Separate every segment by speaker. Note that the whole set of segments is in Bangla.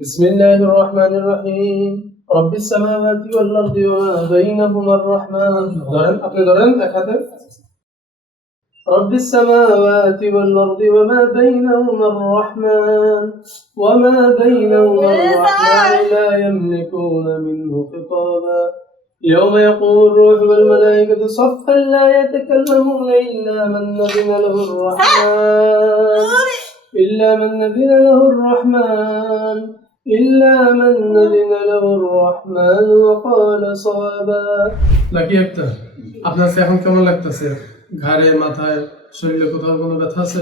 Speaker 1: بسم الله الرحمن الرحيم رب السماوات والأرض وما بينهما الرحمن ধরেন আপনি ধরেন এক হাতে رب السماوات والأرض وما بينهما الرحمن وما بينهما الرحمن لا يملكون منه خطابا يوم يقول الروح والملائكة صفا لا يتكلمون إلا من أذن له الرحمن إلا من أذن له الرحمن إلا من أذن له الرحمن وقال صوابا লাকি একটা আপনার কাছে এখন কেমন লাগতেছে ঘাড়ে মাথায় শরীরে কোথাও কোনো ব্যথা আছে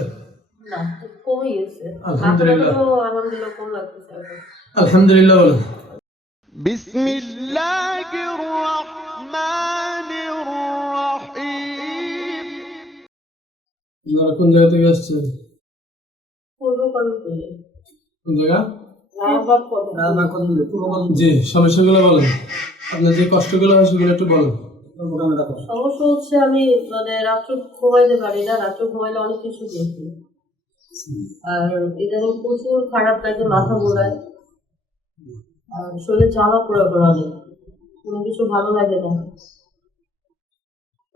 Speaker 2: না খুব কমে গেছে
Speaker 1: আলহামদুলিল্লাহ।
Speaker 2: মাথাটা তো আলহামদুলিল্লাহ কম লাগতেছে এখন।
Speaker 1: আলহামদুলিল্লাহ বলেন
Speaker 3: بسم الله الرحمن الرحيم
Speaker 1: আপনারা কোন জায়গা থেকে আসছেন
Speaker 2: পূর্ব কলমে
Speaker 1: কোন জায়গা
Speaker 2: রাজবাগ কত
Speaker 1: জি সমস্যাগুলো বলেন। আপনার যে কষ্টগুলো হয় সেগুলো একটু বলেন।
Speaker 2: সমস্যা হচ্ছে আমি মানে রাত্রে ঘুমাইতে পারি না রাত্রে ঘুমাইলে অনেক কিছু দেখি। আর ইদানিং প্রচুর খারাপ লাগে মাথা ঘোরায়। আর শরীরে জ্বালা পোড়া পোড়া অনেক। কোনো কিছু ভালো লাগে না।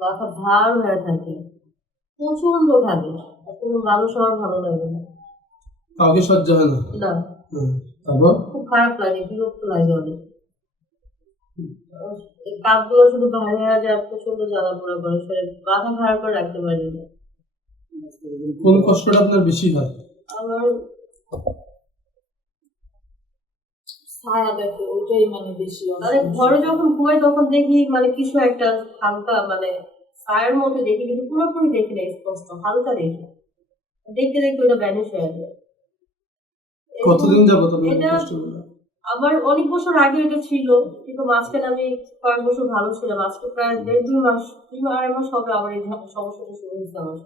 Speaker 2: মাথা ভার হয়ে থাকে। প্রচণ্ড থাকে। কোনো মানুষ আমার ভালো লাগে না।
Speaker 1: কাউকে সহ্য হয় না।
Speaker 2: না।
Speaker 1: তারপর?
Speaker 2: খুব খারাপ লাগে বিরক্ত লাগে অনেক। এই কাপগুলো শুধু যায় প্রচণ্ড জ্বালা পোড়া করে শরীর মাথা খারাপ করে রাখতে পারি না।
Speaker 1: কোন কষ্টটা আপনার বেশি হয়?
Speaker 2: আমার
Speaker 4: ছায়া দেখে ওটাই মানে বেশি
Speaker 2: মানে ঘরে যখন ঘুমাই তখন দেখি মানে কিছু একটা হালকা মানে ছায়ের মতো দেখি কিন্তু পুরোপুরি দেখি না স্পষ্ট হালকা দেখি। দেখতে দেখতে ওটা ব্যানিশ হয়ে যায়।
Speaker 1: কতদিন যাবত আপনার
Speaker 2: এটা- আমার অনেক বছর আগে এটা ছিল কিন্তু মাঝখানে আমি কয়েক বছর ভালো ছিলাম। আজকে প্রায় দেড় দুই মাস দুই আড়াই মাস হবে আমার এই সমস্যাটা শুরু হয়েছে আমার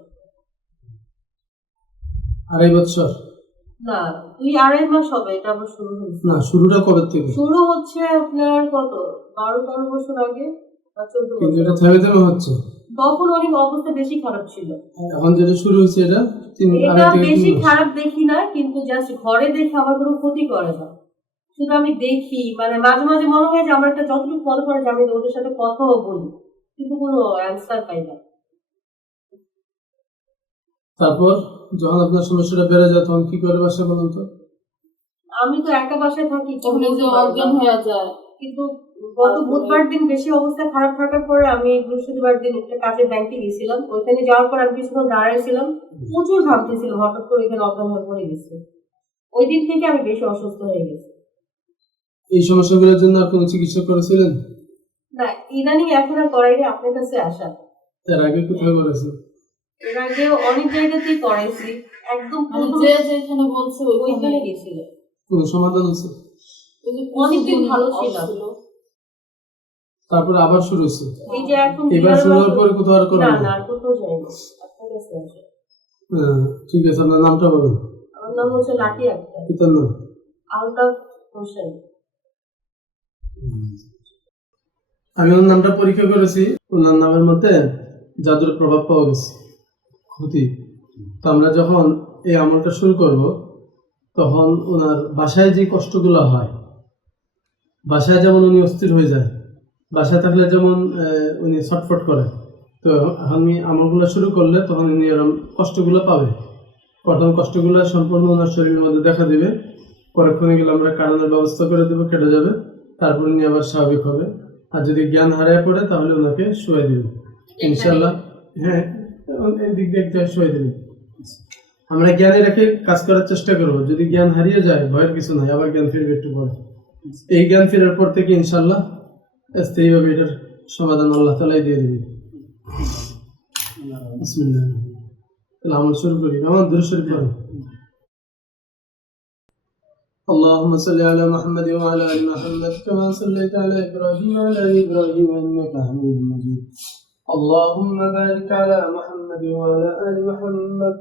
Speaker 1: আড়াই বছর?
Speaker 2: না দুই আড়াই মাস হবে এটা আমার শুরু হয়েছে।
Speaker 1: না শুরুটা কবে থেকে?
Speaker 2: শুরু হচ্ছে আপনার কত? বারো তেরো বছর আগে? বা চোদ্দ বছর।
Speaker 1: এটা থেমে থেমে হচ্ছে।
Speaker 2: তখন অনেক অবস্থা বেশি খারাপ ছিল।
Speaker 1: এখন যেটা শুরু হয়েছে এটা
Speaker 2: এটা বেশি খারাপ দেখি না কিন্তু জাস্ট ঘরে দেখে আমার কোনো ক্ষতি করে না। শুধু আমি দেখি মানে মাঝে মাঝে মনে হয় যে আমার একটা যতটুকু মনে পড়ে যে আমি ওদের সাথে কথাও বলি কিন্তু কোনো অ্যান্সার পাই না।
Speaker 1: তারপর যখন আপনার সমস্যাটা বেড়ে যায় তখন কি করে বাসা বলুন তো?
Speaker 2: আমি তো একা বাসায় থাকি
Speaker 4: তখন যে অজ্ঞান হয়ে যায়।
Speaker 2: কিন্তু গত বুধবার দিন বেশি অবস্থা খারাপ থাকার পরে আমি বৃহস্পতিবার দিন একটা কাজে ব্যাংকে গেছিলাম ওইখানে যাওয়ার পর আমি কিছুক্ষণ দাঁড়াইছিলাম। প্রচুর ঘামতেছিল হঠাৎ করে এখানে অজ্ঞান হয়ে পড়ে গেছে। ওই দিন থেকে আমি বেশি অসুস্থ হয়ে গেছি।
Speaker 1: এই সমস্যাগুলোর জন্য আর কোনো চিকিৎসা করেছিলেন?
Speaker 2: না ইদানিং এখন আর করাইনি আপনার কাছে আসা।
Speaker 1: এর আগে কোথায় করেছে?
Speaker 2: এর আগে অনেক জায়গাতেই করাইছি। একদম
Speaker 4: মানে যে যেখানে বলছে
Speaker 2: ওইখানে
Speaker 4: ওইখানে
Speaker 2: গেছিল
Speaker 1: কোনো সমাধান আছে
Speaker 2: অনেকদিন ভালো ছিল।
Speaker 1: তারপরে আবার শুরু হয়েছে।
Speaker 2: এই যে এখন
Speaker 1: এবার শুরু হওয়ার পরে কোথাও আর
Speaker 2: না
Speaker 1: করেন
Speaker 2: না কোথাও যাইনি আপনার কাছে আসা
Speaker 1: হ্যাঁ ঠিক আছে আপনার নামটা বলুন।
Speaker 2: আমার নাম হচ্ছে লাকি আক্তার।
Speaker 1: পিতার নাম?
Speaker 2: আলতাফ হোসেন।
Speaker 1: আমি ওর নামটা পরীক্ষা করেছি। ওনার নামের মধ্যে জাদুর প্রভাব পাওয়া গেছে ক্ষতি। তো আমরা যখন এই আমলটা শুরু করব তখন ওনার বাসায় যে কষ্টগুলো হয় বাসায় যেমন উনি অস্থির হয়ে যায় বাসায় থাকলে যেমন উনি ছটফট করে। তো আমি আমলগুলো শুরু করলে তখন উনি এরকম কষ্টগুলো পাবে। প্রথম কষ্টগুলো সম্পূর্ণ ওনার শরীরের মধ্যে দেখা দিবে। পরক্ষণে গেলে আমরা কারণের ব্যবস্থা করে দেবো কেটে যাবে। তারপর উনি আবার স্বাভাবিক হবে। আর যদি জ্ঞান হারায় পড়ে তাহলে ওনাকে শুয়ে দিবেন ইনশাল্লাহ হ্যাঁ এই দিক দিয়ে একটা শুয়ে দিবেন আমরা জ্ঞানে রেখে কাজ করার চেষ্টা করব। যদি জ্ঞান হারিয়ে যায় ভয়ের কিছু নাই আবার জ্ঞান ফিরবে একটু পরে। এই জ্ঞান ফেরার পর থেকে ইনশাল্লাহ স্থায়ীভাবে এটার সমাধান আল্লাহ তালাই দিয়ে দেবেন বিসমিল্লাহ তাহলে আমল শুরু করি আমার দূর শরীফ পড়ো। اللهم صل على محمد وعلى ال محمد كما صليت على ابراهيم وعلى ال ابراهيم انك حميد مجيد اللهم بارك على محمد وعلى ال محمد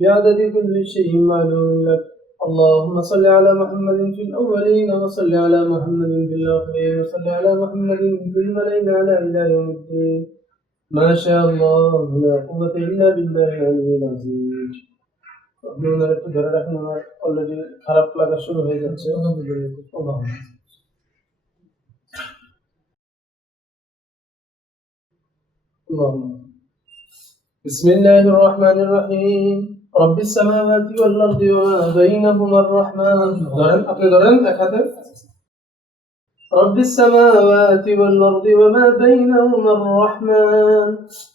Speaker 1: بعدد كل شيء معلوم لك اللهم صل على محمد في الاولين وصل على محمد في الاخرين وصل على محمد في الملائكه على الى يوم الدين ما شاء الله لا قوه الا بالله العلي العظيم আপনি ওনার একটু ধরে রাখেন ওনার অলরেডি খারাপ লাগা শুরু হয়ে যাচ্ছে আল্লাহ। اللهم بسم الله الرحمن الرحيم. رب السماوات والأرض وما بينهما الرحمن. دارن أقل دارن رب السماوات والأرض وما بينهما الرحمن.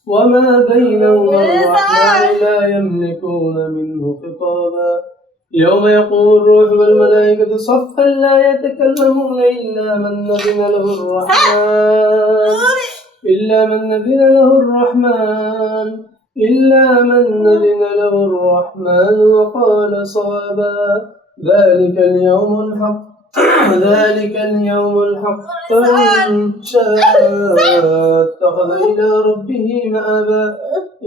Speaker 1: وما بينهما الرحمن لا يملكون منه خطابا. يوم يقول الروح والملائكة صفا لا يتكلمون إلا من نظم له الرحمن. إلا من نذن له الرحمن. إلا من أذن له الرحمن وقال صوابا. ذلك اليوم الحق. ذلك اليوم الحق. فمن شاء اتخذ إلى ربه مآبا.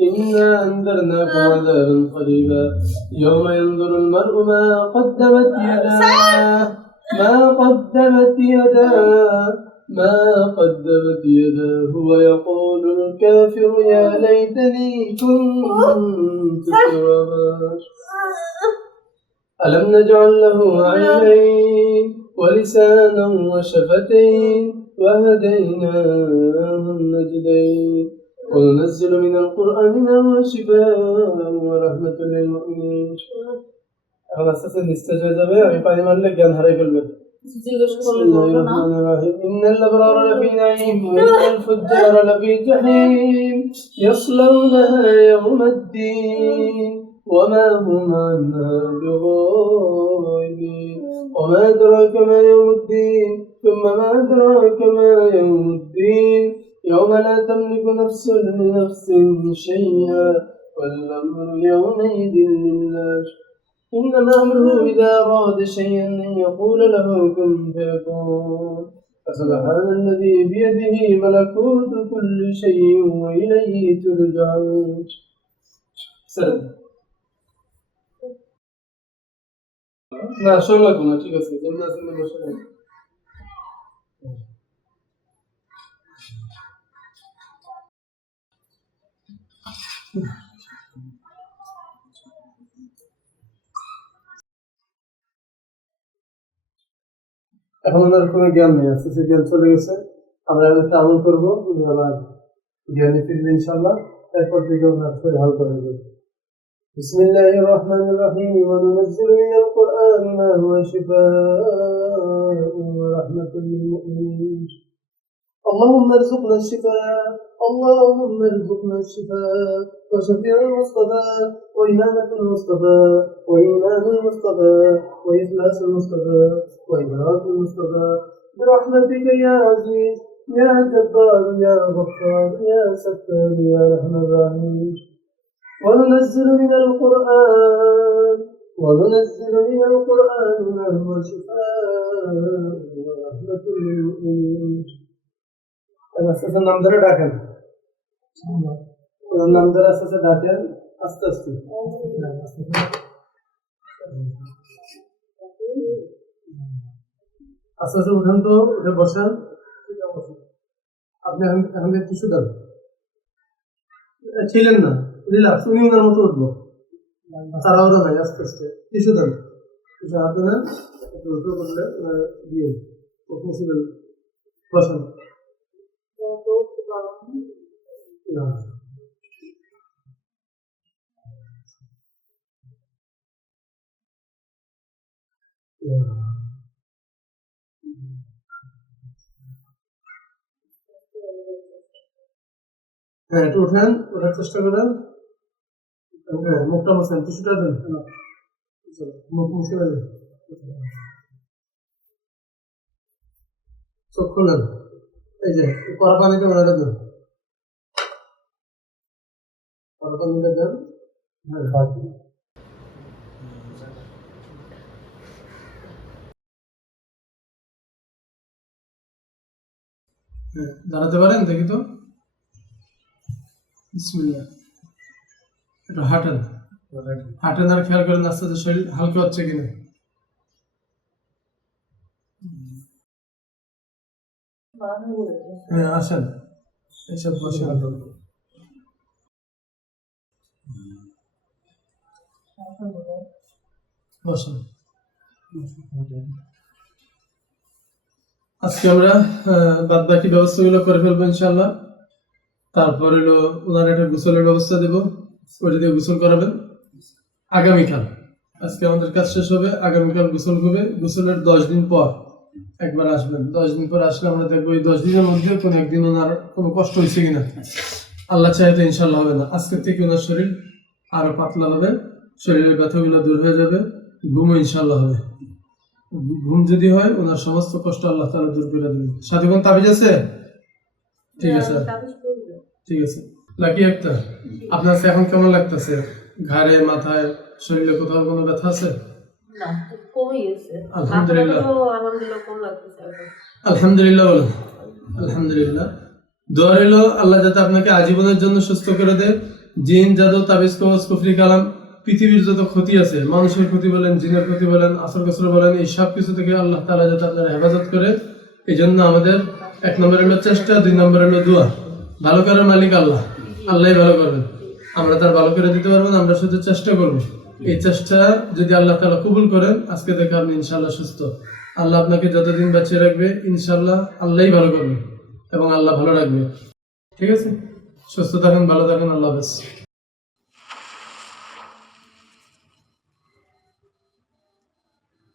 Speaker 1: إنا أنذرناكم عذابا قريبا. يوم ينظر المرء ما قدمت يداه. ما قدمت يداه. ما قدمت يداه ويقول الكافر يا ليتني كنت ترابا ألم نجعل له عينين ولسانا وشفتين وهديناه النجدين. وننزل من القرآن ما هو شفاء ورحمة للمؤمنين. على أساس إن
Speaker 2: استجاز بها
Speaker 1: يقال
Speaker 2: من
Speaker 1: لك
Speaker 2: ينهر
Speaker 1: في البيت. إن الأبرار لفي نعيم وإن الفجار لفي جحيم يصلونها يوم الدين وما هم عنها بغائبين وما أدراك ما يوم الدين ثم ما أدراك ما يوم الدين يوم لا تملك نفس لنفس شيئا والأمر يومئذ لله إنما أمره إذا أراد شيئا أن يقول له كن فيكون فسبحان الذي بيده ملكوت كل شيء وإليه ترجعون سلام না শোন লাগবো না ঠিক আছে যেমন আছে এমনি বসে থাক। এখন ওনার কোনো জ্ঞান নেই আস্তে আস্তে জ্ঞান চলে গেছে আমরা এখন একটা আমল করবো উনি আবার জ্ঞানে ফিরবে ইনশাল্লাহ এরপর থেকে ওনার শরীর হালকা হয়ে যাবে بسم الله الرحمن الرحيم وننزل من القرآن ما هو شفاء ورحمة للمؤمنين اللهم ارزقنا الشفاء اللهم ارزقنا الشفاء. وشفيع المصطفى وإمامة المصطفى وإمام المصطفى وإخلاص المصطفى وإمارة المصطفى. برحمتك يا عزيز يا جبار يا غفار يا ستار يا رحمة الرحيم. وننزل من القرآن وننزل من القرآن ما هو شفاء ورحمة للمؤمنين. আস্তে নাম ধরে ডাকেন। ওনার নাম ধরে আস্তে আস্তে ডাকেন, আস্তে আস্তে। আস্তে আস্তে আস্তে তো, উঠে বসেন। আপনি এখন টিস্যু দেন ছিলেন না। রিল্যাক্স, উনি ওনার মতো উঠবো তারা ওরা নাই, আস্তে আস্তে। টিস্যু দেন টিস্যু হাত দেন একটু উঠে বললে দিয়ে মুসিবেল হ্যাঁ একটু উঠেন ওঠার চেষ্টা করেন। হ্যাঁ মুখটা বসেন, টিস্যুটা দেন। মুখ মুছে দেন চোখ খুলেন। এই যে কড়া পানিটা ওনারা দেন। কড়া পানিটা দেন বাকি হ্যাঁ দাঁড়াতে পারেন দেখি তো। বিসমিল্লাহ। একটু হাঁটেন। হাঁটেন আর খেয়াল করেন আস্তে আস্তে শরীর হালকা হচ্ছে কিনা। হ্যাঁ আসেন। এইসব বসে আজকে আমরা বাদ বাকি ব্যবস্থাগুলো করে ফেলব ইনশাল্লাহ তারপর হলো ওনার একটা গোসলের ব্যবস্থা দেবো। ওইটা দিয়ে গোসল করাবেন। আগামীকাল। আজকে আমাদের কাজ শেষ হবে। আগামীকাল গোসল হবে। গোসলের দশ দিন পর একবার আসবেন। দশ দিন পর আসলে আমরা দেখব এই দশ দিনের মধ্যে কোনো একদিন ওনার কোনো কষ্ট হয়েছে কিনা। আল্লাহ চাইতে ইনশাল্লাহ হবে না। আজকের থেকে ওনার শরীর আরও পাতলা হবে। শরীরের ব্যথাগুলো দূর হয়ে যাবে। ঘুমও ইনশাল্লাহ হবে। ঘুম যদি হয় ওনার সমস্ত কষ্ট আল্লাহ তাআলা দূর করে দেবে সাথে কোন তাবিজ আছে? ঠিক আছে।
Speaker 2: তাবিজ করব।
Speaker 1: ঠিক আছে। লাকি একটা? আপনার কাছে এখন কেমন লাগতেছে? ঘাড়ে মাথায় শরীরে কোথাও কোনো ব্যথা আছে? আলহামদুলিল্লাহ।
Speaker 2: আলহামদুলিল্লাহ
Speaker 1: আলহামদুলিল্লাহ। দোয়া রইল আল্লাহ যাতে আপনাকে আজীবনের জন্য সুস্থ করে দেয়। জিন জাদু তাবিজ কবজ কুফরি কালাম পৃথিবীর যত ক্ষতি আছে, মানুষের ক্ষতি বলেন, জিনের ক্ষতি বলেন, আসর কসর বলেন, এই সব কিছু থেকে আল্লাহ তাআলা যাতে আপনার হেফাজত করে এই জন্য আমাদের এক নম্বর হলো চেষ্টা, দুই নম্বর হলো দোয়া। ভালো করার মালিক আল্লাহ, আল্লাহই ভালো করবেন। আমরা তার ভালো করে দিতে পারব না, আমরা শুধু চেষ্টা করব। এই চেষ্টা যদি আল্লাহ তাআলা কবুল করেন, আজকে থেকে আপনি ইনশাল্লাহ সুস্থ। আল্লাহ আপনাকে যতদিন বাঁচিয়ে রাখবে ইনশাল্লাহ আল্লাহই ভালো করবে এবং আল্লাহ ভালো রাখবে। ঠিক আছে? সুস্থ থাকেন, ভালো থাকেন, আল্লাহ হাফেজ।